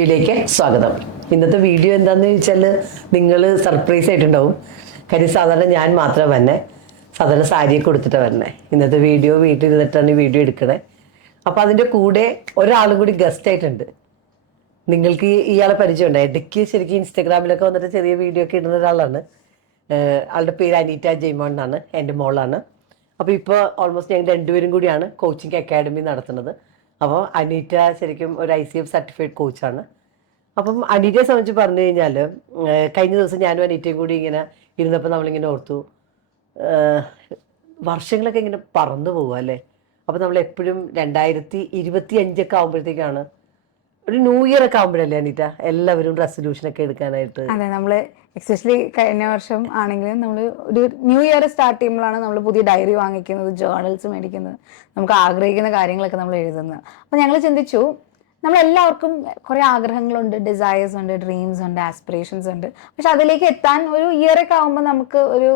വീഡിയോയിലേക്ക് സ്വാഗതം. ഇന്നത്തെ വീഡിയോ എന്താണെന്ന് ചോദിച്ചാൽ നിങ്ങൾ സർപ്രൈസ് ആയിട്ടുണ്ടാവും. കാര്യം സാധാരണ ഞാൻ മാത്രം തന്നെ സാധാരണ സാരിയൊക്കെ കൊടുത്തിട്ട് വരണേ. ഇന്നത്തെ വീഡിയോ വീട്ടിൽ ഇരുന്നിട്ടാണ് വീഡിയോ എടുക്കണേ. അപ്പോൾ അതിൻ്റെ കൂടെ ഒരാളും കൂടി ഗസ്റ്റ് ആയിട്ടുണ്ട്. നിങ്ങൾക്ക് ഇയാളെ പരിചയമുണ്ട്. ഇടയ്ക്ക് ശരിക്കും ഇൻസ്റ്റാഗ്രാമിലൊക്കെ വന്നിട്ട് ചെറിയ വീഡിയോ ഒക്കെ ഇടുന്ന ഒരാളാണ്. ആളുടെ പേര് അനീറ്റ ജെയ്മോൻ എന്നാണ്. എൻ്റെ മോളാണ്. അപ്പോൾ ഇപ്പോൾ ഓൾമോസ്റ്റ് ഞങ്ങൾ രണ്ടുപേരും കൂടിയാണ് കോച്ചിങ് അക്കാഡമി നടത്തുന്നത്. അപ്പോൾ അനീറ്റ ശരിക്കും ഒരു ICF സർട്ടിഫൈഡ് കോച്ചാണ്. അപ്പം അനീറ്റയെ സംബന്ധിച്ച് പറഞ്ഞു കഴിഞ്ഞാൽ കഴിഞ്ഞ ദിവസം ഞാനും അനീറ്റയും കൂടി ഇങ്ങനെ ഇരുന്നപ്പോൾ നമ്മളിങ്ങനെ ഓർത്തു, വർഷങ്ങളൊക്കെ ഇങ്ങനെ പറന്നു പോകുക അല്ലേ. അപ്പോൾ നമ്മൾ എപ്പോഴും 2025 ആകുമ്പോഴത്തേക്കാണ് ഒരു ന്യൂ ഇയർ ഒക്കെ ആകുമ്പോഴല്ലേ അനീറ്റ എല്ലാവരും റെസൊല്യൂഷനൊക്കെ എടുക്കാനായിട്ട്. അതെ, നമ്മൾ എക്സ്പെഷ്യലി കഴിഞ്ഞ വർഷം ആണെങ്കിലും നമ്മൾ ഒരു ന്യൂ ഇയർ സ്റ്റാർട്ട് ചെയ്യുമ്പോഴാണ് നമ്മൾ പുതിയ ഡയറി വാങ്ങിക്കുന്നത്, ജേർണൽസ് മേടിക്കുന്നത്, നമുക്ക് ആഗ്രഹിക്കുന്ന കാര്യങ്ങളൊക്കെ നമ്മൾ എഴുതുന്നത്. അപ്പോൾ ഞങ്ങൾ ചിന്തിച്ചു, നമ്മളെല്ലാവർക്കും കുറേ ആഗ്രഹങ്ങളുണ്ട്, ഡിസയേഴ്സ് ഉണ്ട്, ഡ്രീംസ് ഉണ്ട്, ആസ്പിറേഷൻസ് ഉണ്ട്. പക്ഷെ അതിലേക്ക് എത്താൻ ഒരു ഇയറൊക്കെ ആകുമ്പോൾ നമുക്ക് ഒരു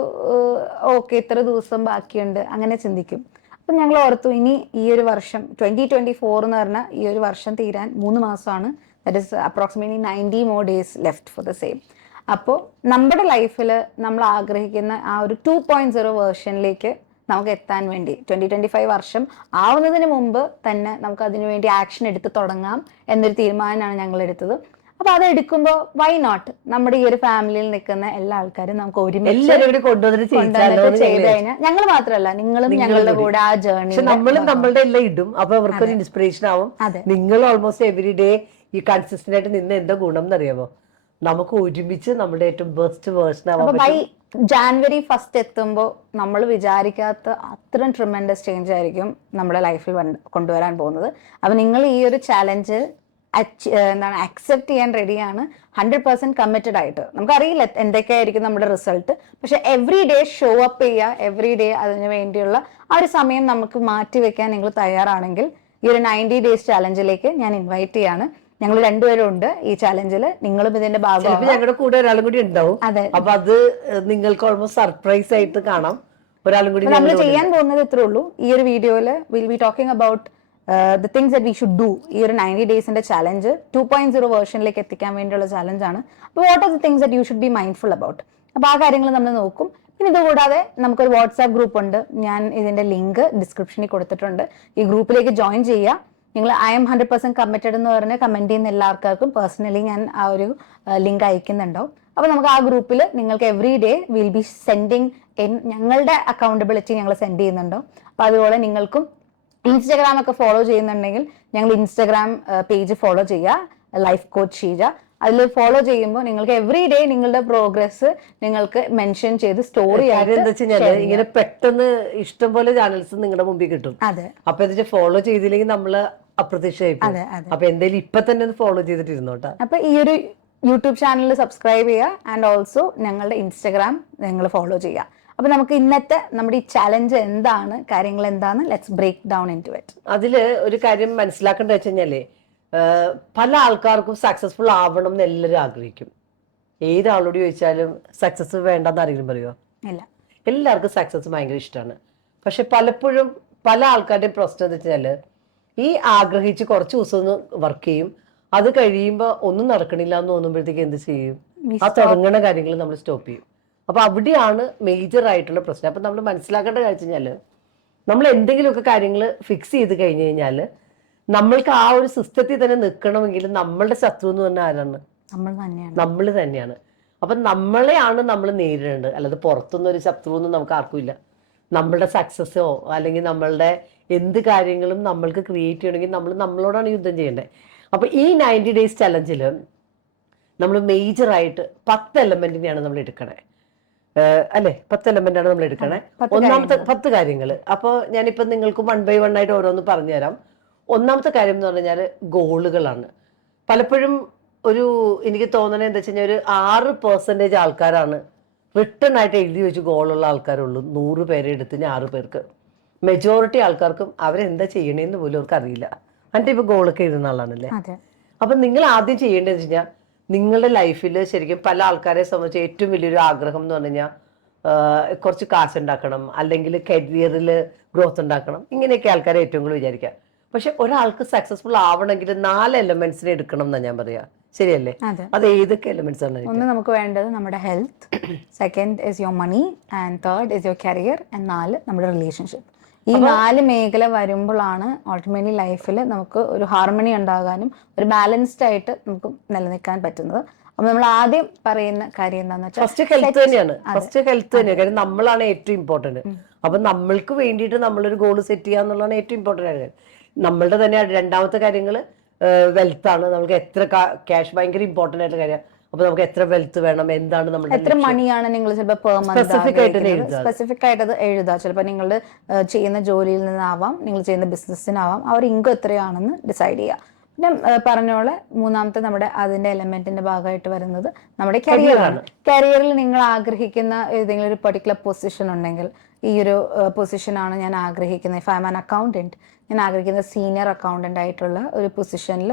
ഓക്കെ ഇത്ര ദിവസം ബാക്കിയുണ്ട് അങ്ങനെ ചിന്തിക്കും. അപ്പം ഞങ്ങൾ ഓർത്തു, ഇനി ഈ ഒരു വർഷം 2024 എന്ന് പറഞ്ഞാൽ ഈ ഒരു വർഷം തീരാൻ 3 മാസമാണ്. That is approximately 90 more days left for the same. അപ്പോൾ നമ്മുടെ ലൈഫിൽ നമ്മൾ ആഗ്രഹിക്കുന്ന ആ ഒരു 2.0 വേർഷനിലേക്ക് നമുക്ക് എത്താൻ വേണ്ടി 2025 വർഷം ആവുന്നതിന് മുമ്പ് തന്നെ നമുക്ക് അതിനു വേണ്ടി ആക്ഷൻ എടുത്ത് തുടങ്ങാം എന്നൊരു തീരുമാനമാണ് ഞങ്ങൾ എടുത്തത്. അപ്പൊ അത് എടുക്കുമ്പോൾ വൈ നോട്ട് നമ്മുടെ ഈ ഒരു ഫാമിലിയിൽ നിൽക്കുന്ന എല്ലാ ആൾക്കാരും നമുക്ക് ഒരുമിച്ച് ചെയ്ത് കഴിഞ്ഞാൽ, ഞങ്ങൾ മാത്രമല്ല നിങ്ങളും ഞങ്ങളുടെ കൂടെ ആ ജേർണി നമ്മളും നമ്മളുടെ എല്ലാം ഇടും. അപ്പൊ അവർക്കൊരു ഇൻസ്പിറേഷൻ ആവും. നിങ്ങൾ ഓൾമോസ്റ്റ് എവറി ഡേ ഈ കൺസിസ്റ്റന്റ് ആയിട്ട് നിന്ന് എന്താ ഗുണം എന്നറിയാമോ? നമുക്ക് ഒരുമിച്ച് നമ്മുടെ ഏറ്റവും ബെസ്റ്റ് വേർഷൻ ആവാം. ബൈ ജാനുവരി 1 എത്തുമ്പോൾ നമ്മൾ വിചാരിക്കാത്ത അത്രയും ട്രിമെൻഡസ് ചേഞ്ച് ആയിരിക്കും നമ്മുടെ ലൈഫിൽ കൊണ്ടുവരാൻ പോകുന്നത്. അപ്പൊ നിങ്ങൾ ഈ ഒരു ചാലഞ്ച് അക്സെപ്റ്റ് ചെയ്യാൻ റെഡിയാണ്, 100% കമ്മിറ്റഡ് ആയിട്ട്. നമുക്കറിയില്ല എന്തൊക്കെയായിരിക്കും നമ്മുടെ റിസൾട്ട്, പക്ഷെ എവറി ഡേ ഷോ അപ്പ് ചെയ്യുക, എവറി ഡേ അതിന് വേണ്ടിയുള്ള ആ ഒരു സമയം നമുക്ക് മാറ്റി വെക്കാൻ നിങ്ങൾ തയ്യാറാണെങ്കിൽ ഈ ഒരു 90 ഡേയ്സ് ചാലഞ്ചിലേക്ക് ഞാൻ ഇൻവൈറ്റ് ചെയ്യാണ്. ഞങ്ങൾ രണ്ടുപേരും ഉണ്ട് ഈ ചാലഞ്ചിൽ, നിങ്ങളും ഇതിന്റെ ഭാഗമാണ്. ഞങ്ങളുടെ കൂടെ ഒരാളും കൂടി ഉണ്ടാവും. അതെ, അപ്പൊ അത് നിങ്ങൾക്ക് ഓൾമോസ്റ്റ് സർപ്രൈസ് ആയിട്ട് കാണാം. ഒരാളും കൂടി നമ്മൾ ചെയ്യാൻ പോകുന്നത് ഇത്രേ ഉള്ളൂ. ഈ ഒരു വീഡിയോയിൽ will be talking about the things that we should do. ഈ ഒരു 90 ഡേയ്സിന്റെ ചാലഞ്ച് 2.0 വേർഷനിലേക്ക് എത്തിക്കാൻ വേണ്ടിയുള്ള ചാലഞ്ചാണ്. അപ്പോൾ what are the things that you should be mindful about? അപ്പോൾ ആ കാര്യങ്ങൾ നമ്മൾ നോക്കും. പിന്നെ ഇതുകൂടാതെ നമുക്കൊരു വാട്സാപ്പ് ഗ്രൂപ്പ് ഉണ്ട്. ഞാൻ ഇതിന്റെ ലിങ്ക് ഡിസ്ക്രിപ്ഷനിൽ കൊടുത്തിട്ടുണ്ട്. ഈ ഗ്രൂപ്പിലേക്ക് ജോയിൻ ചെയ്യുക. നിങ്ങൾ I am 100% കമ്മിറ്റഡ് എന്ന് പറഞ്ഞ് കമന്റ് ചെയ്യുന്ന എല്ലാവർക്കും പേഴ്സണലി ഞാൻ ആ ഒരു ലിങ്ക് അയക്കുന്നുണ്ടാവും. അപ്പോൾ നമുക്ക് ആ ഗ്രൂപ്പിൽ നിങ്ങൾക്ക് every day will be sending ഞങ്ങളുടെ അക്കൗണ്ടബിലിറ്റി ഞങ്ങൾ സെൻഡ് ചെയ്യുന്നുണ്ടാവും. അപ്പോൾ അതുപോലെ നിങ്ങൾക്കും ഇൻസ്റ്റഗ്രാം ഒക്കെ ഫോളോ ചെയ്യുന്നുണ്ടെങ്കിൽ ഞങ്ങൾ ഇൻസ്റ്റഗ്രാം പേജ് ഫോളോ ചെയ്യുക, ലൈഫ് കോച്ച് ഷീജ. അതിൽ ഫോളോ ചെയ്യുമ്പോൾ നിങ്ങൾക്ക് എവറി ഡേ നിങ്ങളുടെ പ്രോഗ്രസ് നിങ്ങൾക്ക് മെൻഷൻ ചെയ്ത് സ്റ്റോറി ഇങ്ങനെ പെട്ടെന്ന് ഇഷ്ടം പോലെ ചാനൽസ് നിങ്ങളുടെ മുമ്പിൽ കിട്ടും. അതെ, അപ്പൊ എന്താ ഫോളോ ചെയ്തില്ലെങ്കിൽ നമ്മള് അപ്രത്യക്ഷമായി. അപ്പൊ എന്തായാലും ഇപ്പൊ തന്നെ ഫോളോ ചെയ്തിട്ടിരുന്നോട്ടെ. അപ്പൊ ഈ ഒരു യൂട്യൂബ് ചാനൽ സബ്സ്ക്രൈബ് ചെയ്യുക ആൻഡ് ഓൾസോ ഞങ്ങളുടെ ഇൻസ്റ്റഗ്രാം നിങ്ങൾ ഫോളോ ചെയ്യുക. അപ്പൊ നമുക്ക് ഇന്നത്തെ നമ്മുടെ ഈ ചാലഞ്ച് എന്താണ്, കാര്യങ്ങൾ എന്താണ്, let's break down into it. അതില് ഒരു കാര്യം മനസ്സിലാക്കേണ്ട വെച്ച് കഴിഞ്ഞാല്, പല ആൾക്കാർക്കും സക്സസ്ഫുൾ ആവണം എന്ന് എല്ലാവരും ആഗ്രഹിക്കും. ഏതാളോട് ചോദിച്ചാലും സക്സസ് വേണ്ടെന്ന് ആരെങ്കിലും പറയുമോ? ഇല്ല. എല്ലാവർക്കും സക്സസ് ഭയങ്കര ഇഷ്ടമാണ്. പക്ഷെ പലപ്പോഴും പല ആൾക്കാരുടെയും പ്രശ്നം എന്ന് വെച്ചാൽ ഈ ആഗ്രഹിച്ച് കുറച്ച് ദിവസം ഒന്ന് വർക്ക് ചെയ്യും, അത് കഴിയുമ്പോൾ ഒന്നും നടക്കണില്ല എന്ന് തോന്നുമ്പോഴത്തേക്ക് എന്ത് ചെയ്യും? ആ തുടങ്ങുന്ന കാര്യങ്ങൾ നമ്മൾ സ്റ്റോപ്പ് ചെയ്യും. അപ്പൊ അവിടെയാണ് മേജർ ആയിട്ടുള്ള പ്രശ്നം. അപ്പൊ നമ്മൾ മനസ്സിലാക്കേണ്ട കാര്യം കഴിഞ്ഞാൽ, നമ്മൾ എന്തെങ്കിലുമൊക്കെ കാര്യങ്ങൾ ഫിക്സ് ചെയ്ത് കഴിഞ്ഞു കഴിഞ്ഞാൽ നമ്മൾക്ക് ആ ഒരു സിസ്റ്റത്തിൽ തന്നെ നിൽക്കണമെങ്കിൽ നമ്മളുടെ ശത്രു എന്ന് പറഞ്ഞാൽ ആരാണ്? നമ്മൾ തന്നെയാണ്. അപ്പൊ നമ്മളെയാണ് നമ്മൾ നേരിടേണ്ടത്, അല്ലാതെ പുറത്തുനിന്ന് ഒരു ശത്രു ഒന്നും നമുക്ക് ആർക്കും ഇല്ല. നമ്മളുടെ സക്സസ്സോ അല്ലെങ്കിൽ നമ്മളുടെ എന്ത് കാര്യങ്ങളും നമ്മൾക്ക് ക്രിയേറ്റ് ചെയ്യണമെങ്കിൽ നമ്മൾ നമ്മളോടാണ് യുദ്ധം ചെയ്യേണ്ടത്. അപ്പൊ ഈ 90 ഡേയ്സ് ചലഞ്ചിൽ നമ്മൾ മേജറായിട്ട് 10 എലമെന്റിനെയാണ് നമ്മൾ എടുക്കണേ, അല്ലെ? 10 എലമെന്റാണ് നമ്മൾ എടുക്കണേ. ഒന്നാമത്തെ 10 കാര്യങ്ങൾ. അപ്പോൾ ഞാനിപ്പോ നിങ്ങൾക്ക് 1 by 1 ആയിട്ട് ഓരോന്ന് പറഞ്ഞുതരാം. ഒന്നാമത്തെ കാര്യം എന്ന് പറഞ്ഞാൽ ഗോളുകളാണ്. പലപ്പോഴും എനിക്ക് തോന്നണത് എന്താ വെച്ച് കഴിഞ്ഞാൽ, ഒരു 6% ആൾക്കാരാണ് റിട്ടേൺ ആയിട്ട് എഴുതി വെച്ച് ഗോളുള്ള ആൾക്കാരുള്ളൂ. 100 പേരെ എടുത്ത് 6 പേർക്ക്. മെജോറിറ്റി ആൾക്കാർക്കും അവരെന്താ ചെയ്യണേന്ന് പോലും അവർക്ക് അറിയില്ല. എന്നിട്ട് ഇപ്പൊ ഗോളൊക്കെ എഴുതുന്ന ആളാണല്ലേ. അപ്പൊ നിങ്ങൾ ആദ്യം ചെയ്യേണ്ടതെന്ന് വെച്ച് കഴിഞ്ഞാൽ, നിങ്ങളുടെ ലൈഫിൽ ശരിക്കും പല ആൾക്കാരെ സംബന്ധിച്ച് ഏറ്റവും വലിയൊരു ആഗ്രഹം എന്ന് പറഞ്ഞു കഴിഞ്ഞാൽ കുറച്ച് കാശ് ഉണ്ടാക്കണം, അല്ലെങ്കിൽ കരിയറിൽ ഗ്രോത്ത് ഉണ്ടാക്കണം, ഇങ്ങനെയൊക്കെ ആൾക്കാരെ ഏറ്റവും കൂടുതൽ വിചാരിക്കുക. പക്ഷെ ഒരാൾക്ക് സക്സസ്ഫുൾ ആവണമെങ്കിൽ 4 എലമെന്റ്സിനെ എടുക്കണം എന്നാ ഞാൻ പറയാ. ശരിയല്ലേ? അതെ. അത് ഏതൊക്കെ എലമെന്റ്സ് ആണ്? ഒന്ന് നമുക്ക് വേണ്ടത് നമ്മുടെ health, second is your money, and third is your career, and 4 നമ്മുടെ റിലേഷൻഷിപ്പ്. ഈ 4 മേഖല വരുമ്പോഴാണ് അൾട്ടിമേറ്റ്ലി ലൈഫിൽ നമുക്ക് ഒരു ഹാർമണി ഉണ്ടാകാനും ഒരു ബാലൻസ്ഡ് ആയിട്ട് നമുക്ക് നിലനിൽക്കാൻ പറ്റുന്നത്. അപ്പൊ നമ്മൾ ആദ്യം പറയുന്ന കാര്യം എന്താണെന്ന് വെച്ചാൽ ഫസ്റ്റ് ഹെൽത്ത് തന്നെയാണ്. ഫസ്റ്റ് ഹെൽത്ത് തന്നെയാണ്. കാര്യം നമ്മളാണ് ഏറ്റവും ഇമ്പോർട്ടന്റ്. അപ്പൊ നമ്മൾക്ക് വേണ്ടിയിട്ട് നമ്മളൊരു ഗോൾ സെറ്റ് ചെയ്യുക എന്നുള്ളതാണ് ഏറ്റവും ഇമ്പോർട്ടന്റ് കാര്യം. നമ്മളുടെ തന്നെ രണ്ടാമത്തെ കാര്യങ്ങൾ വെൽത്ത് ആണ്. നമുക്ക് എത്ര ക്യാഷ് ഭയങ്കര ഇമ്പോർട്ടന്റ് ആയിട്ടുള്ള കാര്യം. അപ്പൊ നമുക്ക് എത്ര വെൽത്ത് വേണം, എന്താണ് നമ്മുടെ എത്ര മണിയാണ് നിങ്ങൾ ചിലപ്പോൾ പെർ മന്ത് സ്പെസിഫിക് ആയിട്ട് അത് എഴുതുക. ചിലപ്പോൾ നിങ്ങൾ ചെയ്യുന്ന ജോലിയിൽ നിന്നാവാം, നിങ്ങൾ ചെയ്യുന്ന ബിസിനസ്സിനാവാം, ആ ഒരു ഇൻകം എത്രയാണെന്ന് ഡിസൈഡ് ചെയ്യുക. പിന്നെ പറഞ്ഞോളെ മൂന്നാമത്തെ നമ്മുടെ അതിന്റെ എലമെന്റിന്റെ ഭാഗമായിട്ട് വരുന്നത് നമ്മുടെ കരിയറാണ്. കരിയറിൽ നിങ്ങൾ ആഗ്രഹിക്കുന്ന ഏതെങ്കിലും ഒരു പെർട്ടിക്കുലർ പൊസിഷൻ ഉണ്ടെങ്കിൽ, ഈ ഒരു പൊസിഷനാണ് ഞാൻ ആഗ്രഹിക്കുന്നത്. If I am an accountant, ഞാൻ ആഗ്രഹിക്കുന്ന സീനിയർ അക്കൗണ്ടന്റ് ആയിട്ടുള്ള ഒരു പൊസിഷനിൽ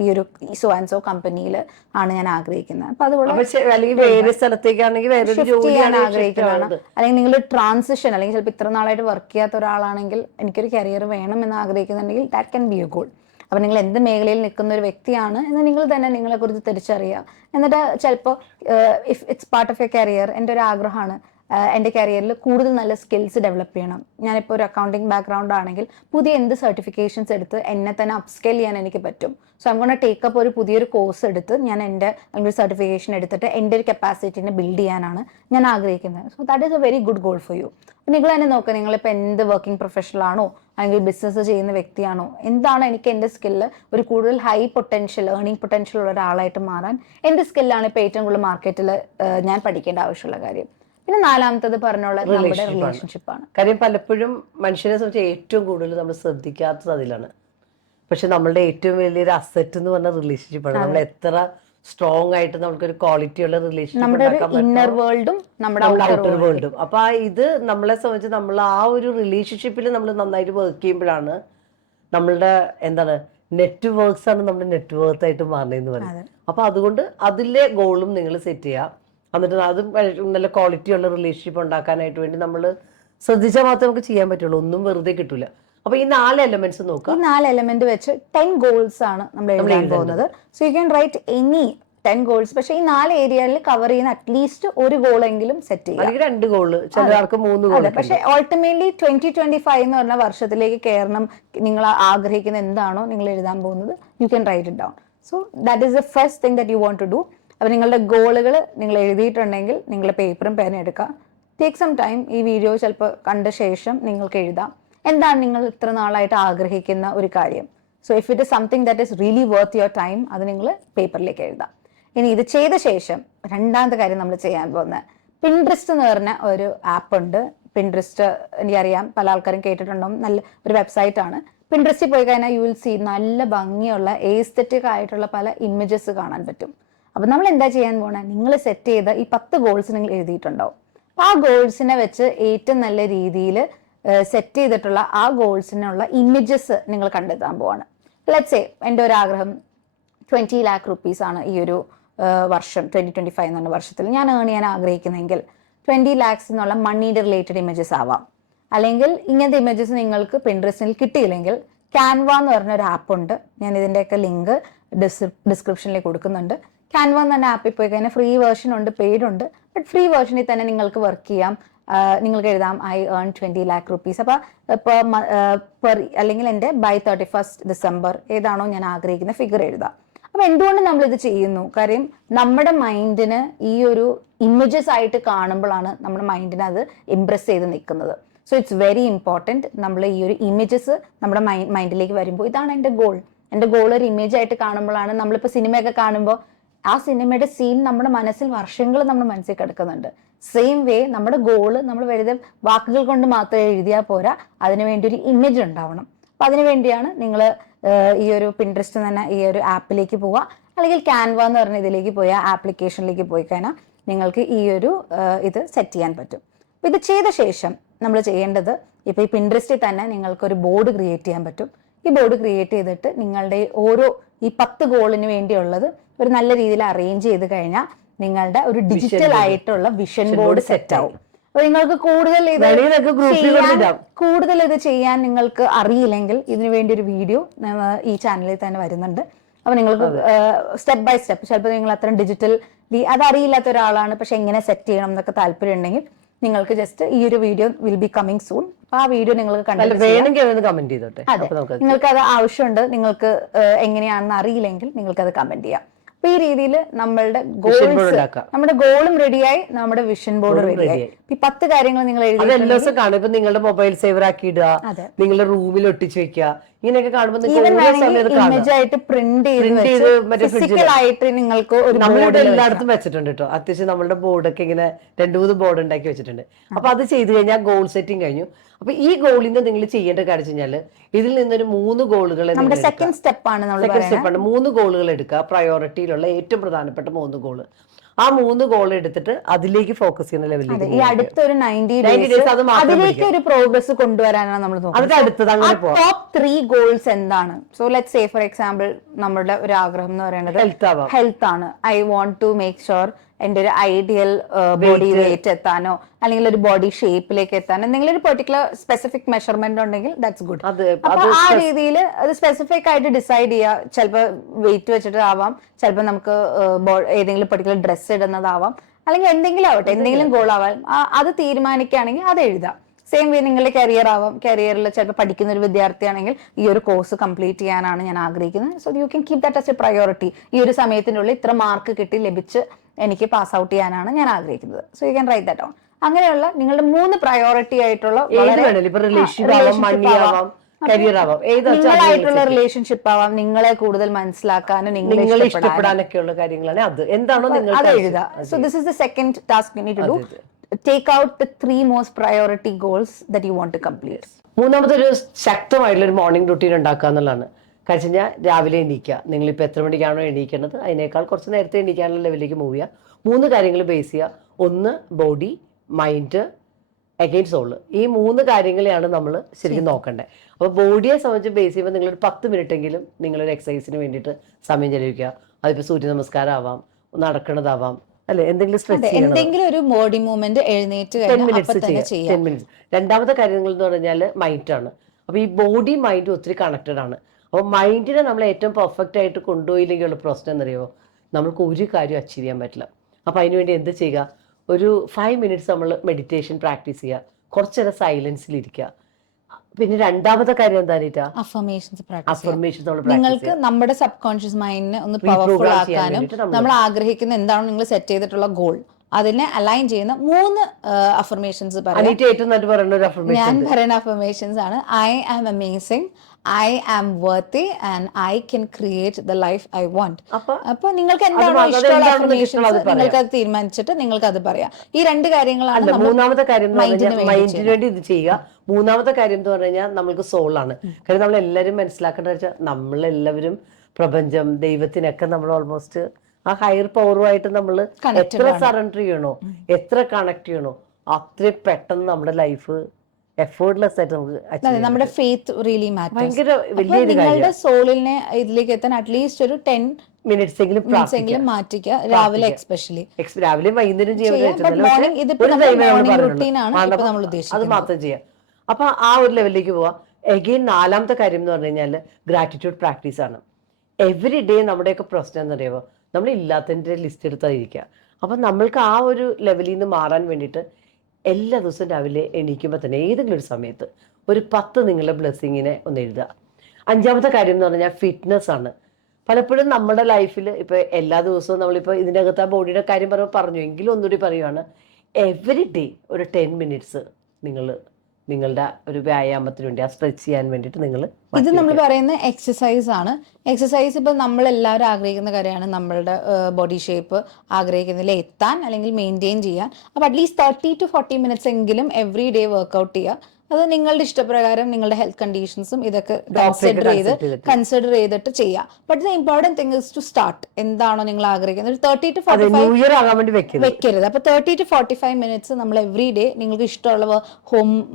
ഈ ഒരു സോ ആൻഡ് സോ കമ്പനിയിൽ ആണ് ഞാൻ ആഗ്രഹിക്കുന്നത്. അപ്പൊ അതുപോലെ ചെയ്യാൻ ആഗ്രഹിക്കുന്നതാണ്. അല്ലെങ്കിൽ നിങ്ങൾ ട്രാൻസിഷൻ, അല്ലെങ്കിൽ ചിലപ്പോൾ ഇത്ര നാളായിട്ട് വർക്ക് ചെയ്യാത്ത ഒരാളാണെങ്കിൽ എനിക്കൊരു കരിയർ വേണം എന്ന് ആഗ്രഹിക്കുന്നുണ്ടെങ്കിൽ that can be A goal. അപ്പം നിങ്ങൾ എന്ത് മേഖലയിൽ നിൽക്കുന്ന ഒരു വ്യക്തിയാണ് എന്ന് നിങ്ങൾ തന്നെ നിങ്ങളെക്കുറിച്ച് തിരിച്ചറിയുക. എന്നിട്ട് ചിലപ്പോൾ if it's part of A career, എൻ്റെ ഒരു ആഗ്രഹമാണ് എൻ്റെ കരിയറിൽ കൂടുതൽ നല്ല സ്കിൽസ് ഡെവലപ്പ് ചെയ്യണം. ഞാനിപ്പോൾ ഒരു അക്കൗണ്ടിങ് ബാക്ക്ഗ്രൗണ്ട് ആണെങ്കിൽ പുതിയ എന്ത് സർട്ടിഫിക്കേഷൻസ് എടുത്ത് എന്നെ തന്നെ അപ്സ്കെയിൽ ചെയ്യാൻ എനിക്ക് പറ്റും. So I gonna take up ഒരു പുതിയൊരു കോഴ്സ് എടുത്ത് ഞാൻ എൻ്റെ അല്ലെങ്കിൽ സർട്ടിഫിക്കേഷൻ എടുത്തിട്ട് എൻ്റെ ഒരു കപ്പാസിറ്റിനെ ബിൽഡ് ചെയ്യാനാണ് ഞാൻ ആഗ്രഹിക്കുന്നത്. So that is A very good goal for you. നിങ്ങൾ തന്നെ നോക്കുക, നിങ്ങളിപ്പോൾ എന്ത് വർക്കിംഗ് പ്രൊഫഷണലാണോ അല്ലെങ്കിൽ ബിസിനസ് ചെയ്യുന്ന വ്യക്തിയാണോ, എന്താണ് എനിക്ക് എൻ്റെ സ്കില്ല് ഒരു കൂടുതൽ ഹൈ പൊട്ടൻഷ്യൽ ഏർണിംഗ് പൊട്ടൻഷ്യൽ ഉള്ള ഒരാളായിട്ട് മാറാൻ എന്ത് സ്കില്ലാണ് ഇപ്പോൾ ഏറ്റവും കൂടുതൽ മാർക്കറ്റിൽ ഞാൻ പഠിക്കേണ്ട ആവശ്യമുള്ള കാര്യം. പിന്നെ നാലാമത്തത് പറഞ്ഞുള്ള നമ്മുടെ റിലേഷൻഷിപ്പാണ്. കാര്യം പലപ്പോഴും മനുഷ്യനെ സംബന്ധിച്ച് ഏറ്റവും കൂടുതൽ നമ്മൾ ശ്രദ്ധിക്കാത്തത് അതിലാണ്. പക്ഷെ നമ്മളുടെ ഏറ്റവും വലിയൊരു അസറ്റ് എന്ന് പറഞ്ഞ റിലേഷൻഷിപ്പാണ്. നമ്മൾ എത്ര സ്ട്രോങ് ആയിട്ട് നമുക്കൊരു ക്വാളിറ്റി ഉള്ള റിലേഷൻഷിപ്പ്, ഇന്നർ വേൾഡും നമ്മുടെ ഔട്ടർ വേൾഡും. അപ്പൊ ഇത് നമ്മളെ സംബന്ധിച്ച് നമ്മൾ ആ ഒരു റിലേഷൻഷിപ്പിൽ നമ്മൾ നന്നായിട്ട് വർക്ക് ചെയ്യുമ്പോഴാണ് നമ്മളുടെ എന്താണ് നെറ്റ്വർക്ക്സ് ആണ് നമ്മുടെ നെറ്റ്വർത്ത് ആയിട്ട് മാറുന്നതെന്ന് പറയുന്നത്. അപ്പൊ അതുകൊണ്ട് അതിലെ ഗോളും നിങ്ങൾ സെറ്റ് ചെയ്യുക. എന്നിട്ട് അതും നല്ല ക്വാളിറ്റി ഉള്ള റിലേഷൻഷിപ്പ് ഉണ്ടാക്കാനായിട്ട് വേണ്ടി നമ്മൾ ശ്രദ്ധിച്ചാൽ മാത്രമേ നമുക്ക് ചെയ്യാൻ പറ്റുള്ളൂ. ഒന്നും വെറുതെ കിട്ടൂല. അപ്പൊ ഈ 4 എലമെന്റ്സ് നോക്കുക. ഈ 4 എലമെന്റ് വെച്ച് 10 ഗോൾസ് ആണ് നമ്മൾ എഴുതാൻ പോകുന്നത്. So you can right any 10 goals. പക്ഷേ ഈ 4 ഏരിയയിൽ കവർ ചെയ്യുന്ന അറ്റ്ലീസ്റ്റ് ഒരു ഗോൾ എങ്കിലും സെറ്റ് ചെയ്യുക. അല്ലെങ്കിൽ 2 ഗോള്, ചിലർക്ക് 3 ഗോൾ. പക്ഷേ ഓൾട്ടിമേറ്റ്ലി 2025 എന്ന് പറഞ്ഞ വർഷത്തിലേക്ക് കയറണം. നിങ്ങൾ ആഗ്രഹിക്കുന്ന എന്താണോ നിങ്ങൾ എഴുതാൻ പോകുന്നത്, you can write it down. So that is the first thing that you want to do. അപ്പോൾ നിങ്ങളുടെ ഗോളുകൾ നിങ്ങൾ എഴുതിയിട്ടുണ്ടെങ്കിൽ നിങ്ങൾ പേപ്പറും പേനും എടുക്കുക. Take some time. ഈ വീഡിയോ ചിലപ്പോൾ കണ്ട ശേഷം നിങ്ങൾക്ക് എഴുതാം എന്താണ് നിങ്ങൾ ഇത്ര നാളായിട്ട് ആഗ്രഹിക്കുന്ന ഒരു കാര്യം. So if it is something that is really worth your time, അത് നിങ്ങൾ പേപ്പറിലേക്ക് എഴുതാം. ഇനി ഇത് ചെയ്ത ശേഷം രണ്ടാമത്തെ കാര്യം നമ്മൾ ചെയ്യാൻ പോകുന്നത്, പിൻട്രസ്റ്റ് എന്ന് പറഞ്ഞ ഒരു ആപ്പ് ഉണ്ട്. പിൻട്രസ്റ്റ് എനിക്കറിയാം പല ആൾക്കാരും കേട്ടിട്ടുണ്ടാവും. നല്ല ഒരു വെബ്സൈറ്റ് ആണ്. പിൻട്രസ്റ്റിൽ പോയി കഴിഞ്ഞാൽ യു വിൽ സീ നല്ല ഭംഗിയുള്ള എസ്തെറ്റിക് ആയിട്ടുള്ള പല ഇമേജസ് കാണാൻ പറ്റും. അപ്പം നമ്മൾ എന്താ ചെയ്യാൻ പോകണേ, നിങ്ങൾ സെറ്റ് ചെയ്ത ഈ 10 ഗോൾസ് നിങ്ങൾ എഴുതിയിട്ടുണ്ടാവും. ആ ഗോൾസിനെ വെച്ച് ഏറ്റവും നല്ല രീതിയിൽ സെറ്റ് ചെയ്തിട്ടുള്ള ആ ഗോൾസിനുള്ള ഇമേജസ് നിങ്ങൾ കണ്ടെത്താൻ പോവാണ്. ലെറ്റ്സ് സേ എൻ്റെ ഒരു ആഗ്രഹം 20 lakh rupees ആണ് ഈ ഒരു വർഷം 2025 എന്ന് പറഞ്ഞ വർഷത്തിൽ ഞാൻ ഏൺ ചെയ്യാൻ ആഗ്രഹിക്കുന്നെങ്കിൽ 20 lakhs എന്നുള്ള മണിയുടെ റിലേറ്റഡ് ഇമേജസ് ആവാം. അല്ലെങ്കിൽ ഇങ്ങനത്തെ ഇമേജസ് നിങ്ങൾക്ക് പിൻട്രസ്റ്റിൽ കിട്ടിയില്ലെങ്കിൽ ക്യാൻവ എന്ന് പറഞ്ഞ ഒരു ആപ്പ് ഉണ്ട്. ഞാൻ ഇതിൻ്റെയൊക്കെ ലിങ്ക് ഡിസ്ക്രിപ്ഷനിൽ കൊടുക്കുന്നുണ്ട്. ക്യാൻവ എന്ന് പറഞ്ഞ ആപ്പിൽ പോയി കഴിഞ്ഞാൽ ഫ്രീ വേർഷൻ ഉണ്ട്, പെയ്ഡ് ഉണ്ട്. ബട്ട് ഫ്രീ വേർഷനിൽ തന്നെ നിങ്ങൾക്ക് വർക്ക് ചെയ്യാം. നിങ്ങൾക്ക് എഴുതാം ഐ ഏൺ 20 lakh rupees. അപ്പോൾ അല്ലെങ്കിൽ എൻ്റെ ബൈ 31st December ഏതാണോ ഞാൻ ആഗ്രഹിക്കുന്ന ഫിഗർ എഴുതാം. അപ്പം എന്തുകൊണ്ട് നമ്മളിത് ചെയ്യുന്നു? കാര്യം നമ്മുടെ മൈൻഡിന് ഈ ഒരു ഇമേജസ് ആയിട്ട് കാണുമ്പോഴാണ് നമ്മുടെ മൈൻഡിന് അത് ഇംപ്രസ് ചെയ്ത് നിൽക്കുന്നത്. സോ ഇറ്റ്സ് വെരി ഇമ്പോർട്ടൻറ്റ് നമ്മൾ ഈ ഒരു ഇമേജസ് നമ്മുടെ മൈൻഡിലേക്ക് വരുമ്പോൾ ഇതാണ് എൻ്റെ ഗോൾ. എൻ്റെ ഗോൾ ഒരു ഇമേജ് ആയിട്ട് കാണുമ്പോഴാണ്. നമ്മളിപ്പോൾ സിനിമയൊക്കെ കാണുമ്പോൾ ആ സിനിമയുടെ സീൻ നമ്മുടെ മനസ്സിൽ വർഷങ്ങൾ നമ്മുടെ മനസ്സിൽ കിടക്കുന്നുണ്ട്. സെയിം വേ നമ്മുടെ ഗോള് നമ്മൾ വെറുതെ വാക്കുകൾ കൊണ്ട് മാത്രം എഴുതിയാൽ പോരാ, അതിനുവേണ്ടി ഒരു ഇമേജ് ഉണ്ടാവണം. അപ്പം അതിനുവേണ്ടിയാണ് നിങ്ങൾ ഈ ഒരു പിൻട്രസ്റ്റ് തന്നെ ഈ ഒരു ആപ്പിലേക്ക് പോവുക. അല്ലെങ്കിൽ ക്യാൻവ എന്ന് പറഞ്ഞ ഇതിലേക്ക് പോയി ആ ആപ്ലിക്കേഷനിലേക്ക് പോയി കഴിഞ്ഞാൽ നിങ്ങൾക്ക് ഈ ഒരു ഇത് സെറ്റ് ചെയ്യാൻ പറ്റും. അപ്പം ഇത് ചെയ്ത ശേഷം നമ്മൾ ചെയ്യേണ്ടത്, ഇപ്പോൾ ഈ പിൻട്രസ്റ്റിൽ തന്നെ നിങ്ങൾക്കൊരു ബോർഡ് ക്രിയേറ്റ് ചെയ്യാൻ പറ്റും. ഈ ബോർഡ് ക്രിയേറ്റ് ചെയ്തിട്ട് നിങ്ങളുടെ ഓരോ ഈ 10 ഗോളിന് വേണ്ടിയുള്ളത് ഒരു നല്ല രീതിയിൽ അറേഞ്ച് ചെയ്ത് കഴിഞ്ഞാൽ നിങ്ങളുടെ ഒരു ഡിജിറ്റൽ ആയിട്ടുള്ള വിഷൻ ബോർഡ് സെറ്റ് ആവും. അപ്പൊ നിങ്ങൾക്ക് കൂടുതൽ ഇത് ചെയ്യാൻ നിങ്ങൾക്ക് അറിയില്ലെങ്കിൽ ഇതിനു വേണ്ടി ഒരു വീഡിയോ ഈ ചാനലിൽ തന്നെ വരുന്നുണ്ട്. അപ്പൊ നിങ്ങൾക്ക് സ്റ്റെപ്പ് ബൈ സ്റ്റെപ്പ്, ചിലപ്പോൾ നിങ്ങൾ അത്രയും ഡിജിറ്റൽ അതറിയില്ലാത്ത ഒരാളാണ്, പക്ഷെ എങ്ങനെ സെറ്റ് ചെയ്യണം എന്നൊക്കെ താല്പര്യം ഉണ്ടെങ്കിൽ നിങ്ങൾക്ക് ജസ്റ്റ് ഈ ഒരു video will be coming soon. അപ്പൊ ആ വീഡിയോ നിങ്ങൾക്ക് കമന്റ് ചെയ്തോട്ടെ. അതെ, നിങ്ങൾക്ക് അത് ആവശ്യമുണ്ട്, നിങ്ങൾക്ക് എങ്ങനെയാണെന്ന് അറിയില്ലെങ്കിൽ നിങ്ങൾക്ക് അത് കമന്റ് ചെയ്യാം. അപ്പൊ ഈ രീതിയിൽ നമ്മളുടെ നമ്മുടെ ഗോളും റെഡിയായി, നമ്മുടെ വിഷൻ ബോർഡ് റെഡിയായി. ഈ 10 കാര്യങ്ങൾ നിങ്ങൾ എഴുതി കാണും. ഇപ്പൊ നിങ്ങളുടെ മൊബൈൽ സേവർ ആക്കി ഇടുക, നിങ്ങളുടെ റൂമിൽ ഒട്ടിച്ച് വെക്കുക, ഇങ്ങനെയൊക്കെ കാണുമ്പോൾ ഇമേജ് ആയിട്ട് പ്രിന്റ് ചെയ്ത് ഫിസിക്കലായിട്ട് നിങ്ങൾക്ക് നമ്മളിവിടെ എല്ലായിടത്തും വെച്ചിട്ടുണ്ട് കേട്ടോ. അത്യാവശ്യം നമ്മളുടെ ബോർഡൊക്കെ ഇങ്ങനെ 2-3 ബോർഡ് ഉണ്ടാക്കി വെച്ചിട്ടുണ്ട്. അപ്പൊ അത് ചെയ്ത് കഴിഞ്ഞാൽ ഗോൾ സെറ്റിംഗ് കഴിഞ്ഞു. അപ്പൊ ഈ ഗോളിന് നിങ്ങൾ ചെയ്യേണ്ട കാര്യം വെച്ചാൽ ഇതിൽ നിന്നൊരു 3 ഗോളുകൾ, സെക്കൻഡ് സ്റ്റെപ്പാണ് 3 ഗോളുകൾ എടുക്കുക. പ്രയോറിറ്റിയിലുള്ള ഏറ്റവും പ്രധാനപ്പെട്ട 3 ഗോള്. ആ 3 ഗോൾ എടുത്തിട്ട് അതിലേക്ക് ഫോക്കസ് ചെയ്യുന്ന ലെവലിലേക്ക് ഈ അടുത്തൊരു 90 ഡേയ്സ് അതിലേക്ക് ഒരു പ്രോഗ്രസ് കൊണ്ടുവരാനാണ് നമ്മൾ നോക്കുന്നത്. ടോപ്പ് 3 ഗോൾസ് എന്താണ്? So let's say for example നമ്മുടെ ഒരു ആഗ്രഹം എന്ന് പറയുന്നത് ഹെൽത്ത് ആണ്. I want to make sure എന്റെ ഒരു ഐഡിയൽ ബോഡി വെയിറ്റ് എത്താനോ അല്ലെങ്കിൽ ഒരു ബോഡി ഷേപ്പിലേക്ക് എത്താനോ എന്തെങ്കിലും ഒരു പെർട്ടിക്കുലർ സ്പെസിഫിക് മെഷർമെന്റ് ഉണ്ടെങ്കിൽ ദാറ്റ്സ് ഗുഡ്. അപ്പൊ ആ രീതിയിൽ അത് സ്പെസിഫിക് ആയിട്ട് ഡിസൈഡ് ചെയ്യുക. ചിലപ്പോൾ വെയിറ്റ് വെച്ചിട്ട് ആവാം, ചിലപ്പോൾ നമുക്ക് ഏതെങ്കിലും പെർട്ടിക്കുലർ ഡ്രസ്സ് ഇടുന്നതാവാം, അല്ലെങ്കിൽ എന്തെങ്കിലും ആവട്ടെ, എന്തെങ്കിലും ഗോൾ ആവാം. അത് തീരുമാനിക്കുകയാണെങ്കിൽ അത് എഴുതാം. സെയിം വേ നിങ്ങളുടെ കരിയർ ആവാം. കരിയറിൽ ചിലപ്പോൾ പഠിക്കുന്ന ഒരു വിദ്യാർത്ഥിയാണെങ്കിൽ ഈ ഒരു കോഴ്സ് കംപ്ലീറ്റ് ചെയ്യാനാണ് ഞാൻ ആഗ്രഹിക്കുന്നത്. So you can keep that as A priority. ഈ ഒരു സമയത്തിനുള്ളിൽ ഇത്ര മാർക്ക് ലഭിച്ച് എനിക്ക് പാസ് ഔട്ട് ചെയ്യാനാണ് ഞാൻ ആഗ്രഹിക്കുന്നത്. So you can right that down. അങ്ങനെയുള്ള നിങ്ങളുടെ 3 പ്രയോറിറ്റി ആയിട്ടുള്ള നിങ്ങളായിട്ടുള്ള റിലേഷൻഷിപ്പ് ആവാം, നിങ്ങളെ കൂടുതൽ മനസ്സിലാക്കാനും നിങ്ങളെ ഇഷ്ടപ്പെടാനൊക്കെയുള്ള കാര്യങ്ങളാണ് അത്. എന്താണോ അത് എഴുതുക. So this is the second task you need to do. Take out the 3 most priority goals that you want to complete. മൂന്നാമതൊരു ശക്തമായിട്ടുള്ള ഒരു മോർണിംഗ് റുട്ടീൻ ഉണ്ടാക്കുക എന്നുള്ളതാണ്. കഴിച്ച് കഴിഞ്ഞാൽ രാവിലെ എണീക്കുക. നിങ്ങളിപ്പോൾ എത്ര മണിക്കാണോ എണീക്കേണ്ടത് അതിനേക്കാൾ കുറച്ച് നേരത്തെ എണീക്കാനുള്ള ലെവലിലേക്ക് മൂവ് ചെയ്യുക. 3 കാര്യങ്ങൾ ബേസ് ചെയ്യുക. 1 ബോഡി, മൈൻഡ്, അഗെയിൻ സോള്. ഈ 3 കാര്യങ്ങളെയാണ് നമ്മൾ ശരിക്കും നോക്കേണ്ടത്. അപ്പോൾ ബോഡിയെ സംബന്ധിച്ച് ബേസ് ചെയ്യുമ്പോൾ നിങ്ങളൊരു 10 മിനിറ്റെങ്കിലും നിങ്ങളൊരു എക്സസൈസിന് വേണ്ടിയിട്ട് സമയം ചെലവഴിക്കുക. അതിപ്പോൾ സൂര്യ നമസ്കാരം ആവാം, നടക്കണതാവാം, അല്ലെ, എന്തെങ്കിലും ഒരു ബോഡി മൂവ്മെന്റ് എഴുന്നേറ്റ് 10 മിനിറ്റ്സ്. രണ്ടാമത്തെ കാര്യങ്ങൾ എന്ന് പറഞ്ഞാൽ മൈൻഡാണ്. അപ്പൊ ഈ ബോഡി മൈൻഡ് ഒത്തിരി കണക്റ്റഡ് ആണ്. അപ്പോൾ മൈൻഡിനെ നമ്മൾ ഏറ്റവും പെർഫെക്റ്റ് ആയിട്ട് കൊണ്ടുപോയില്ലെങ്കിലുള്ള പ്രശ്നം എന്നറിയോ, നമ്മൾക്ക് ഒരു കാര്യം അച്ചീവ് ചെയ്യാൻ പറ്റില്ല. അപ്പൊ അതിനുവേണ്ടി എന്ത് ചെയ്യുക, ഒരു 5 മിനിറ്റ്സ് നമ്മൾ മെഡിറ്റേഷൻ പ്രാക്ടീസ് ചെയ്യുക, കുറച്ചേരം സൈലൻസിലിരിക്കുക. പിന്നെ രണ്ടാമത്തെ കാര്യം എന്താ, അഫർമേഷൻസ് നിങ്ങൾക്ക് നമ്മുടെ സബ് കോൺഷ്യസ് മൈൻഡിനെ ഒന്ന് പവർഫുൾ ആക്കാനും നമ്മൾ ആഗ്രഹിക്കുന്ന എന്താണോ നിങ്ങൾ സെറ്റ് ചെയ്തിട്ടുള്ള ഗോൾ അതിനെ അലൈൻ ചെയ്യുന്ന 3 അഫർമേഷൻസ് ഞാൻ പറയുന്ന അഫർമേഷൻസ് ആണ്. I am amazing, I am worthy and I can create the life I want. അപ്പൊ നിങ്ങൾക്ക് എന്താണോ ഇഷ്ടമുള്ള അഫർമേഷൻസ് നിങ്ങൾക്ക് അത് തീരുമാനിച്ചിട്ട് നിങ്ങൾക്ക് അത് പറയാം. ഈ 2 കാര്യങ്ങളാണ്. മൂന്നാമത്തെ കാര്യം മൈൻഡിന് വേണ്ടി ഇത് ചെയ്യുക. മൂന്നാമത്തെ കാര്യം എന്ന് പറഞ്ഞു കഴിഞ്ഞാൽ നമ്മൾക്ക് സോളാണ്. കാര്യം നമ്മളെല്ലാവരും മനസ്സിലാക്കേണ്ടത് വെച്ചാൽ നമ്മളെല്ലാവരും പ്രപഞ്ചം, ദൈവത്തിനൊക്കെ നമ്മൾ ഓൾമോസ്റ്റ് ആ ഹയർ പവറുമായിട്ട് നമ്മൾ എത്ര സറണ്ടർ ചെയ്യണോ, എത്ര കണക്ട് ചെയ്യണോ, അത്രയും പെട്ടെന്ന് നമ്മുടെ ലൈഫ് എഫേർട്ട്ലെസ് ആയിട്ട് നമുക്ക് നമ്മുടെ ഫെയ്ത്ത് റിയലി മാറ്റേഴ്സ്. ഭയങ്കര വലിയ നിങ്ങളുടെ സോളിനെ ഇതിലേക്ക് എത്താൻ അറ്റ്ലീസ്റ്റ് ഒരു 10 മിനിറ്റ്സ് എങ്കിലും മാറ്റിക്കുക. രാവിലെ എസ്പെഷ്യലി രാവിലെ വൈകുന്നേരം അത് മാത്രം ചെയ്യാം. അപ്പൊ ആ ഒരു ലെവലിലേക്ക് പോവാം. എഗെയിൻ 4ാമത്തെ കാര്യം എന്ന് പറഞ്ഞു കഴിഞ്ഞാൽ ഗ്രാറ്റിറ്റ്യൂഡ് പ്രാക്ടീസ് ആണ്. എവറി ഡേ നമ്മുടെയൊക്കെ പ്രശ്നം എന്നറിയുമോ, നമ്മൾ ഇല്ലാത്തതിൻ്റെ ലിസ്റ്റ് എടുത്തായിരിക്കുക. അപ്പം നമ്മൾക്ക് ആ ഒരു ലെവലിൽ നിന്ന് മാറാൻ വേണ്ടിയിട്ട് എല്ലാ ദിവസവും രാവിലെ എണീക്കുമ്പോൾ തന്നെ ഏതെങ്കിലും ഒരു സമയത്ത് ഒരു 10 നിങ്ങളുടെ ബ്ലെസ്സിങ്ങിനെ ഒന്ന് എഴുതുക. 5ാമത്തെ കാര്യം എന്ന് പറഞ്ഞാൽ ഫിറ്റ്നസ് ആണ്. പലപ്പോഴും നമ്മുടെ ലൈഫിൽ ഇപ്പോൾ എല്ലാ ദിവസവും നമ്മളിപ്പോൾ ഇതിൻ്റെ അകത്ത് ആ ബോഡിയുടെ കാര്യം പറഞ്ഞു എങ്കിലും ഒന്നുകൂടി പറയുവാണ്, എവറി ഡേ ഒരു 10 മിനിറ്റ്സ് നിങ്ങളുടെ ഒരു വ്യായാമത്തിന് വേണ്ടി, ആ സ്ട്രെച്ച് ചെയ്യാൻ വേണ്ടിയിട്ട് നിങ്ങൾ ഇത് നമ്മൾ പറയുന്ന എക്സസൈസ് ആണ്. എക്സസൈസ് ഇപ്പൊ നമ്മൾ എല്ലാവരും ആഗ്രഹിക്കുന്ന കാര്യമാണ് നമ്മളുടെ ബോഡി ഷേപ്പ് ആഗ്രഹിക്കുന്നതിൽ എത്താൻ അല്ലെങ്കിൽ മെയിൻറ്റെയിൻ ചെയ്യാൻ. അപ്പൊ അറ്റ്ലീസ്റ്റ് 30 to 40 മിനിറ്റ്സ് എങ്കിലും എവറി ഡേ വർക്ക്ഔട്ട് ചെയ്യുക. അത് നിങ്ങളുടെ ഇഷ്ടപ്രകാരം നിങ്ങളുടെ ഹെൽത്ത് കണ്ടീഷൻസും ഇതൊക്കെ കൺസിഡർ ചെയ്തിട്ട് ചെയ്യാം. But the important thing is to start. എന്താണോ നിങ്ങൾ ആഗ്രഹിക്കുന്നത്, 30 to 45 വെക്കരുത്. അപ്പൊ 30 to 45 മിനിറ്റ്സ് നമ്മൾ എവറി ഡേ നിങ്ങൾക്ക് ഇഷ്ടമുള്ള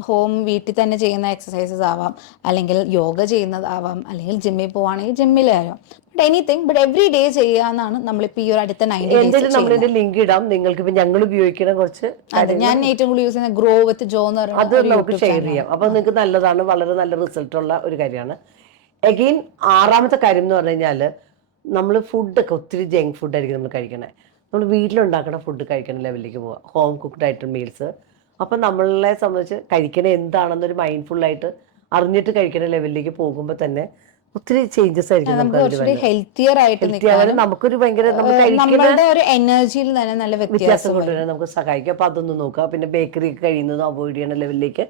ഹോം വീട്ടിൽ തന്നെ ചെയ്യുന്ന എക്സസൈസസ് ആവാം, അല്ലെങ്കിൽ യോഗ ചെയ്യുന്നതാവാം, അല്ലെങ്കിൽ ജിമ്മിൽ പോവാണെങ്കിൽ ജിമ്മിലാവാം. എനിത്തിങ് ബട്ട് എവറി ഡേ ചെയ്യാന്നാണ് നമ്മളിപ്പോ ഈ ഒരു അടുത്ത 90 എന്തെങ്കിലും ഡേയ്സ് നമ്മളിന്റെ ലിങ്ക് ഇടാം. നിങ്ങൾക്ക് ഇപ്പൊ ഞങ്ങൾ ഉപയോഗിക്കുന്ന കുറച്ച് അതെ, ഞാൻ ഏറ്റവും കൂടുതൽ യൂസ് ചെയ്യുന്ന ഗ്രോ വിത്ത് ജോ എന്ന് അത് പറയുന്ന നമുക്ക് ഷെയർ ചെയ്യാം. അപ്പൊ നിങ്ങൾക്ക് നല്ലതാണ്, വളരെ നല്ല റിസൾട്ട് ഉള്ള ഒരു കാര്യമാണ്. അഗെയിൻ 6ാമത്തെ കാര്യം എന്ന് പറഞ്ഞു കഴിഞ്ഞാല് നമ്മൾ ഫുഡൊക്കെ ഒത്തിരി ജങ്ക് ഫുഡ് ആയിരിക്കും നമ്മൾ കഴിക്കണേ. നമ്മൾ വീട്ടിലുണ്ടാക്കുന്ന ഫുഡ് കഴിക്കുന്ന ലെവലിലേക്ക് പോവാം, ഹോം കുക്ക്ഡ് ആയിട്ട് മീൽസ്. അപ്പം നമ്മളെ സംബന്ധിച്ച് കഴിക്കണ എന്താണെന്നൊരു മൈൻഡ്ഫുള്ളായിട്ട് അറിഞ്ഞിട്ട് കഴിക്കുന്ന ലെവലിലേക്ക് പോകുമ്പോൾ തന്നെ ഒത്തിരി ചേഞ്ചസ് ആയിരിക്കും നമുക്ക് കുറച്ചുകൂടി ഹെൽത്തിയർ ആയിട്ട് നിൽക്കാനും നമുക്കൊരു ഭയങ്കര നമ്മളുടെ ഒരു എനർജിയിൽ തന്നെ നല്ല വ്യത്യാസം കൊണ്ടുവരാൻ നമുക്ക് സഹായിക്കും. അപ്പൊ അതൊന്നും നോക്കുക. പിന്നെ ബേക്കറി ഒക്കെ കഴിയുന്നതും അവോയ്ഡ് ചെയ്യണ ലെവലിലേക്ക്,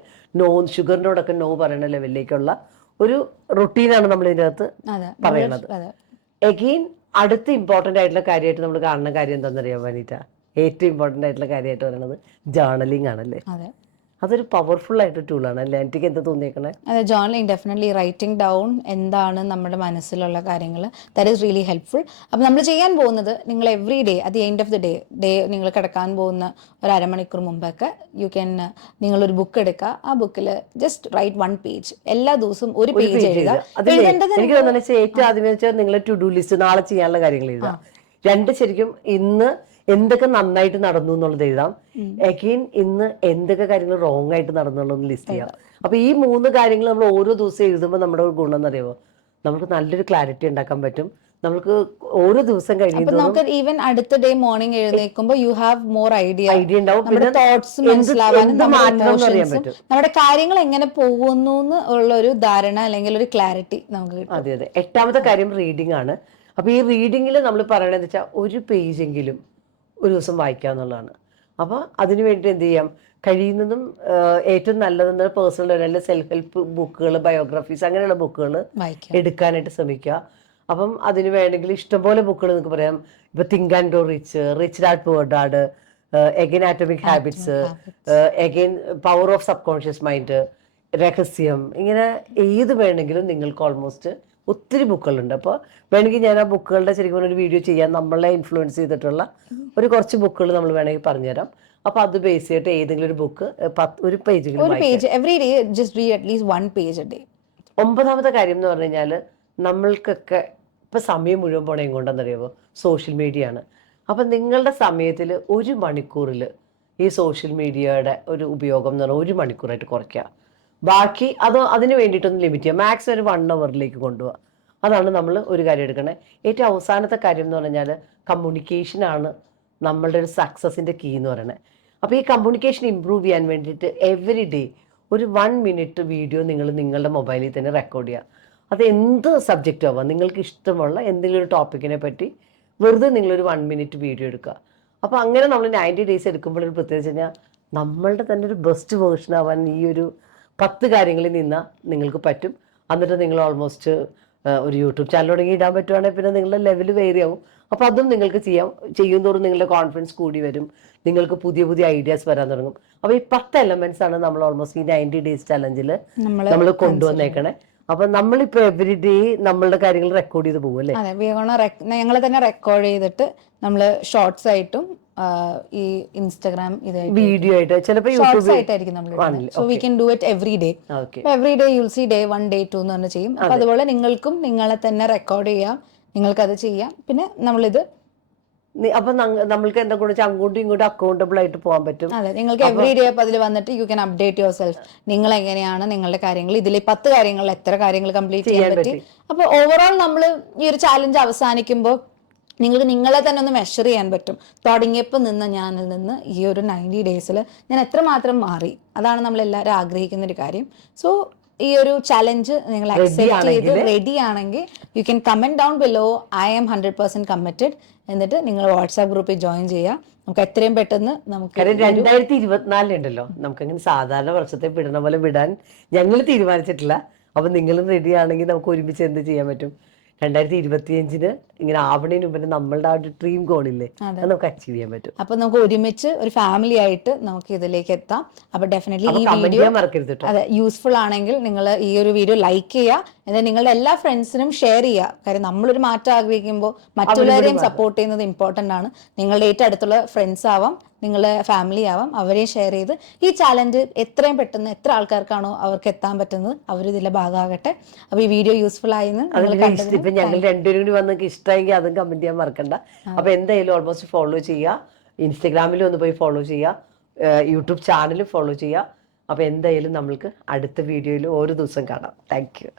ഷുഗറിനോടൊക്കെ നോ പറയുന്ന ലെവലിലേക്കുള്ള ഒരു റൊട്ടീനാണ് നമ്മൾ ഇതിനകത്ത് പറയുന്നത്. എഗെയിൻ അടുത്ത ഇമ്പോർട്ടൻ്റ് ആയിട്ടുള്ള കാര്യമായിട്ട് നമ്മൾ കാണുന്ന കാര്യം എന്താണെന്നറിയാം വനിത? ഏറ്റവും ഇമ്പോർട്ടൻ്റ് ആയിട്ടുള്ള കാര്യമായിട്ട് പറയുന്നത് ജേർണലിംഗ് ആണല്ലേ. അതൊരു പവർഫുൾ ആയിട്ട് ടൂളാണ് അല്ലേ? എനിക്ക് എന്താ തോന്നിയേക്കണേ? അതെ, ജേർണലിംഗ് ഡെഫിനറ്റ്ലി റൈറ്റിംഗ് ഡൗൺ എന്താണ് നമ്മുടെ മനസ്സിലുള്ള കാര്യങ്ങൾ, ദാറ്റ് ഈസ് റിയലി ഹെൽപ്ഫുൾ. അപ്പം നമ്മൾ ചെയ്യാൻ പോകുന്നത്, നിങ്ങൾ every day at the end of the day നിങ്ങൾ കിടക്കാൻ പോകുന്ന ഒരു അരമണിക്കൂർ മുമ്പൊക്കെ നിങ്ങളൊരു ബുക്ക് എടുക്കുക. ആ ബുക്കിൽ ജസ്റ്റ് റൈറ്റ് 1 പേജ്, എല്ലാ ദിവസവും ഒരു പേജ് എഴുതുക. എനിക്ക് തോന്നുന്നത് ഏറ്റവും ആദ്യമേ വെച്ചാൽ നിങ്ങൾ ടു ഡു ലിസ്റ്റ് നാളെ ചെയ്യാനുള്ള കാര്യങ്ങൾ എഴുതാം. 2 ശരിക്കും ഇന്ന് എന്തൊക്കെ നന്നായിട്ട് നടന്നു എന്നുള്ളത് എഴുതാം. അഗെയിൻ ഇന്ന് എന്തൊക്കെ കാര്യങ്ങൾ റോങ് ആയിട്ട് നടന്നുള്ളത് ലിസ്റ്റ് ചെയ്യാം. അപ്പൊ ഈ 3 കാര്യങ്ങൾ നമ്മൾ ഓരോ ദിവസം എഴുതുമ്പോൾ നമ്മുടെ ഗുണം എന്നറിയുമോ? നമുക്ക് നല്ലൊരു ക്ലാരിറ്റി ഉണ്ടാക്കാൻ പറ്റും. നമുക്ക് ഓരോ ദിവസം കഴിയുമ്പോൾ നമുക്ക് ഈവൻ അടുത്ത ഡേ മോർണിംഗ് എഴുന്നേൽക്കുമ്പോൾ യു ഹാവ് മോർ ഐഡിയ ഉണ്ടാവും. നമ്മുടെ തോട്ട്സ് മനസ്സിലാവാനും നമ്മുടെ കാര്യങ്ങൾ എങ്ങനെ പോകുന്നു ഉള്ള ഒരു ധാരണ അല്ലെങ്കിൽ ഒരു ക്ലാരിറ്റി നമുക്ക് കിട്ടും. അതെ അതെ. 8ാമത്തെ കാര്യം റീഡിംഗ് ആണ്. അപ്പൊ ഈ റീഡിങ്ങിൽ നമ്മൾ പറയണത് വെച്ചാൽ ഒരു പേജെങ്കിലും ഒരു ദിവസം വായിക്കുക എന്നുള്ളതാണ്. അപ്പോൾ അതിനു വേണ്ടി എന്ത് ചെയ്യാം? കഴിയുന്നതും ഏറ്റവും നല്ലതെന്ന് പേഴ്സണൽ അല്ലെങ്കിൽ സെൽഫ് ഹെൽപ്പ് ബുക്കുകൾ, ബയോഗ്രഫീസ് അങ്ങനെയുള്ള ബുക്കുകൾ എടുക്കാനായിട്ട് ശ്രമിക്കുക. അപ്പം അതിന് വേണമെങ്കിൽ ഇഷ്ടംപോലെ ബുക്കുകൾ നിങ്ങൾക്ക് പറയാം. ഇപ്പൊ think and grow rich, rich dad poor dad, again atomic habits, again power of sub conscious mind, രഹസ്യം, ഇങ്ങനെ ഏത് വേണമെങ്കിലും നിങ്ങൾക്ക് ഓൾമോസ്റ്റ് ഒത്തിരി ബുക്കുകളുണ്ട്. അപ്പോൾ വേണമെങ്കിൽ ഞാൻ ആ ബുക്കുകളുടെ ശരിക്കും ഒരു വീഡിയോ ചെയ്യാൻ നമ്മളെ ഇൻഫ്ലുവൻസ് ചെയ്തിട്ടുള്ള ഒരു കുറച്ച് ബുക്കുകൾ നമ്മൾ വേണമെങ്കിൽ പറഞ്ഞുതരാം. അപ്പൊ അത് ബേസ് ചെയ്തിട്ട് ഏതെങ്കിലും ഒരു ബുക്ക് ഒരു page every day just read at least 1 page a day. 9ാമത്തെ കാര്യം എന്ന് പറഞ്ഞു കഴിഞ്ഞാൽ നമ്മൾക്കൊക്കെ ഇപ്പൊ സമയം മുഴുവൻ പോണേ കൊണ്ടെന്നറിയാമോ? സോഷ്യൽ മീഡിയ ആണ്. അപ്പൊ നിങ്ങളുടെ സമയത്തിൽ 1 മണിക്കൂറിൽ ഈ സോഷ്യൽ മീഡിയയുടെ ഒരു ഉപയോഗം എന്ന് പറഞ്ഞാൽ 1 മണിക്കൂറായിട്ട് കുറയ്ക്കുക. ബാക്കി അതിന് വേണ്ടിയിട്ടൊന്ന് ലിമിറ്റ് ചെയ്യുക. മാക്സിമം ഒരു 1 അവറിലേക്ക് കൊണ്ടുപോകുക. അതാണ് നമ്മൾ ഒരു കാര്യം എടുക്കണേ. ഏറ്റവും അവസാനത്തെ കാര്യം എന്ന് പറഞ്ഞാൽ കമ്മ്യൂണിക്കേഷനാണ് നമ്മളുടെ ഒരു സക്സസിന്റെ കീ എന്ന് പറയുന്നത്. അപ്പോൾ ഈ കമ്മ്യൂണിക്കേഷൻ ഇമ്പ്രൂവ് ചെയ്യാൻ വേണ്ടിയിട്ട് എവറി ഡേ ഒരു 1 മിനിറ്റ് വീഡിയോ നിങ്ങൾ നിങ്ങളുടെ മൊബൈലിൽ തന്നെ റെക്കോർഡ് ചെയ്യുക. അത് എന്ത് സബ്ജക്റ്റ് ആവാം, നിങ്ങൾക്ക് ഇഷ്ടമുള്ള എന്തെങ്കിലും ഒരു ടോപ്പിക്കിനെ പറ്റി വെറുതെ നിങ്ങളൊരു 1 മിനിറ്റ് വീഡിയോ എടുക്കുക. അപ്പോൾ അങ്ങനെ നമ്മൾ 90 ഡേയ്സ് എടുക്കുമ്പോൾ ഒരു പ്രത്യേകിച്ച് കഴിഞ്ഞാൽ നമ്മളുടെ തന്നെ ഒരു ബെസ്റ്റ് വേർഷൻ ആവാൻ ഈ ഒരു 10 കാര്യങ്ങളിൽ നിന്നാൽ നിങ്ങൾക്ക് പറ്റും. എന്നിട്ട് നിങ്ങൾ ഓൾമോസ്റ്റ് ഒരു യൂട്യൂബ് ചാനൽ തുടങ്ങി ഇടാൻ പറ്റുവാണെങ്കിൽ പിന്നെ നിങ്ങളുടെ ലെവൽ വേരി ആവും. അപ്പോൾ അതും നിങ്ങൾക്ക് ചെയ്യും തോറും നിങ്ങളുടെ കോൺഫിഡൻസ് കൂടി വരും. നിങ്ങൾക്ക് പുതിയ പുതിയ ഐഡിയാസ് വരാൻ തുടങ്ങും. അപ്പോൾ ഈ 10 എലമെന്റ്സ് ആണ് നമ്മൾ ഓൾമോസ്റ്റ് ഈ 90 ഡേയ്സ് ചലഞ്ചിൽ നമ്മൾ കൊണ്ടുവന്നേക്കണേ. അപ്പൊ നമ്മളിപ്പോ എവറി ഡേ നമ്മളുടെ കാര്യങ്ങൾ റെക്കോർഡ് ചെയ്ത് പോകും അല്ലേ? ഞങ്ങൾ തന്നെ റെക്കോർഡ് ചെയ്തിട്ട് നമ്മൾ ഷോർട്സ് ആയിട്ടും ഈ ഇൻസ്റ്റാഗ്രാം വീഡിയോ ആയിട്ട് ചിലപ്പോൾ ഷോർട്സ് ആയിട്ടായിരിക്കും നമ്മൾ. So we can do it every day. Every day you'll C day 1 day 2 എന്ന് പറഞ്ഞ് ചെയ്യും. അപ്പൊ അതുപോലെ നിങ്ങൾക്കും നിങ്ങളെ തന്നെ റെക്കോർഡ് ചെയ്യാം, നിങ്ങൾക്കത് ചെയ്യാം. പിന്നെ നമ്മളിത് അപ്പൊ നമ്മൾക്ക് എന്താ കൂടെ അങ്ങോട്ടും ഇങ്ങോട്ടും അക്കൗണ്ടബിൾ ആയിട്ട് പോകാൻ പറ്റും. അതെ, നിങ്ങൾക്ക് എവറി ഡേ അപ്പൊ അതിൽ വന്നിട്ട് you can update your self. നിങ്ങൾ എങ്ങനെയാണ് നിങ്ങളുടെ കാര്യങ്ങൾ ഇതിൽ 10 കാര്യങ്ങളിൽ എത്ര കാര്യങ്ങൾ കംപ്ലീറ്റ് ചെയ്യാൻ പറ്റി. അപ്പൊ ഓവറോൾ നമ്മൾ ഈ ഒരു ചാലഞ്ച് അവസാനിക്കുമ്പോൾ നിങ്ങൾക്ക് നിങ്ങളെ തന്നെ ഒന്ന് മെഷർ ചെയ്യാൻ പറ്റും. തുടങ്ങിയപ്പോൾ ഞാനിൽ നിന്ന് ഈ ഒരു 90 ഡേയ്സിൽ ഞാൻ എത്രമാത്രം മാറി. അതാണ് നമ്മൾ എല്ലാവരും ആഗ്രഹിക്കുന്ന ഒരു കാര്യം. സോ ഈ ഒരു ചലഞ്ച് നിങ്ങൾ അക്സെപ്റ്റ് ചെയ്ത് റെഡി ആണെങ്കിൽ you can comment down below I am 100% committed. എന്നിട്ട് നിങ്ങൾ വാട്സാപ്പ് ഗ്രൂപ്പിൽ ജോയിൻ ചെയ്യുക. നമുക്ക് എത്രയും പെട്ടെന്ന് നമുക്ക് 2024 ഉണ്ടല്ലോ, നമുക്കങ്ങനെ സാധാരണ വർഷത്തെ വിടണ പോലെ വിടാൻ ഞങ്ങൾ തീരുമാനിച്ചിട്ടില്ല. അപ്പൊ നിങ്ങളും റെഡി ആണെങ്കിൽ നമുക്ക് ഒരുമിച്ച് എന്ത് ചെയ്യാൻ പറ്റും? 2025 ഇങ്ങനെ ആവണേന് മുമ്പ് നമ്മളുടെ ആ ഒരു ഡ്രീം ഗോളില്ലേ, അത് നമുക്ക് അച്ചീവ് ചെയ്യാൻ പറ്റും. അപ്പൊ നമുക്ക് ഒരുമിച്ച് ഒരു ഫാമിലി ആയിട്ട് നമുക്ക് ഇതിലേക്ക് എത്താം. അപ്പൊ ഡെഫിനറ്റ്ലി ഈ വീഡിയോ അതെ യൂസ്ഫുൾ ആണെങ്കിൽ നിങ്ങൾ ഈ ഒരു വീഡിയോ ലൈക്ക് ചെയ്യുക. എന്നിട്ട് നിങ്ങളുടെ എല്ലാ ഫ്രണ്ട്സിനും ഷെയർ ചെയ്യുക. കാര്യം നമ്മളൊരു മാറ്റം ആഗ്രഹിക്കുമ്പോൾ മറ്റുള്ളവരെയും സപ്പോർട്ട് ചെയ്യുന്നത് ഇമ്പോർട്ടൻ്റ് ആണ്. നിങ്ങളുടെ ഏറ്റവും അടുത്തുള്ള ഫ്രണ്ട്സ് ആവാം, നിങ്ങളുടെ ഫാമിലി ആവാം, അവരെ ഷെയർ ചെയ്ത് ഈ ചാലഞ്ച് എത്രയും പെട്ടെന്ന് എത്ര ആൾക്കാർക്കാണോ അവർക്ക് എത്താൻ പറ്റുന്നത് അവർ ഇതിലെ ഭാഗമാകട്ടെ. അപ്പോൾ ഈ വീഡിയോ യൂസ്ഫുൾ ആയെന്ന് നിങ്ങൾ കണ്ടതിന് ഇപ്പൊ ഞങ്ങൾ രണ്ടുപേരും കൂടി വന്ന് ഇഷ്ടമെങ്കിൽ അതും കമന്റ് ചെയ്യാൻ മറക്കണ്ട. അപ്പൊ എന്തായാലും ഓൾമോസ്റ്റ് ഫോളോ ചെയ്യുക, ഇൻസ്റ്റഗ്രാമിലും ഒന്ന് പോയി ഫോളോ ചെയ്യുക, യൂട്യൂബ് ചാനലും ഫോളോ ചെയ്യുക. അപ്പൊ എന്തായാലും നമ്മൾക്ക് അടുത്ത വീഡിയോയിൽ ഓരോ ദിവസം കാണാം. Thank you.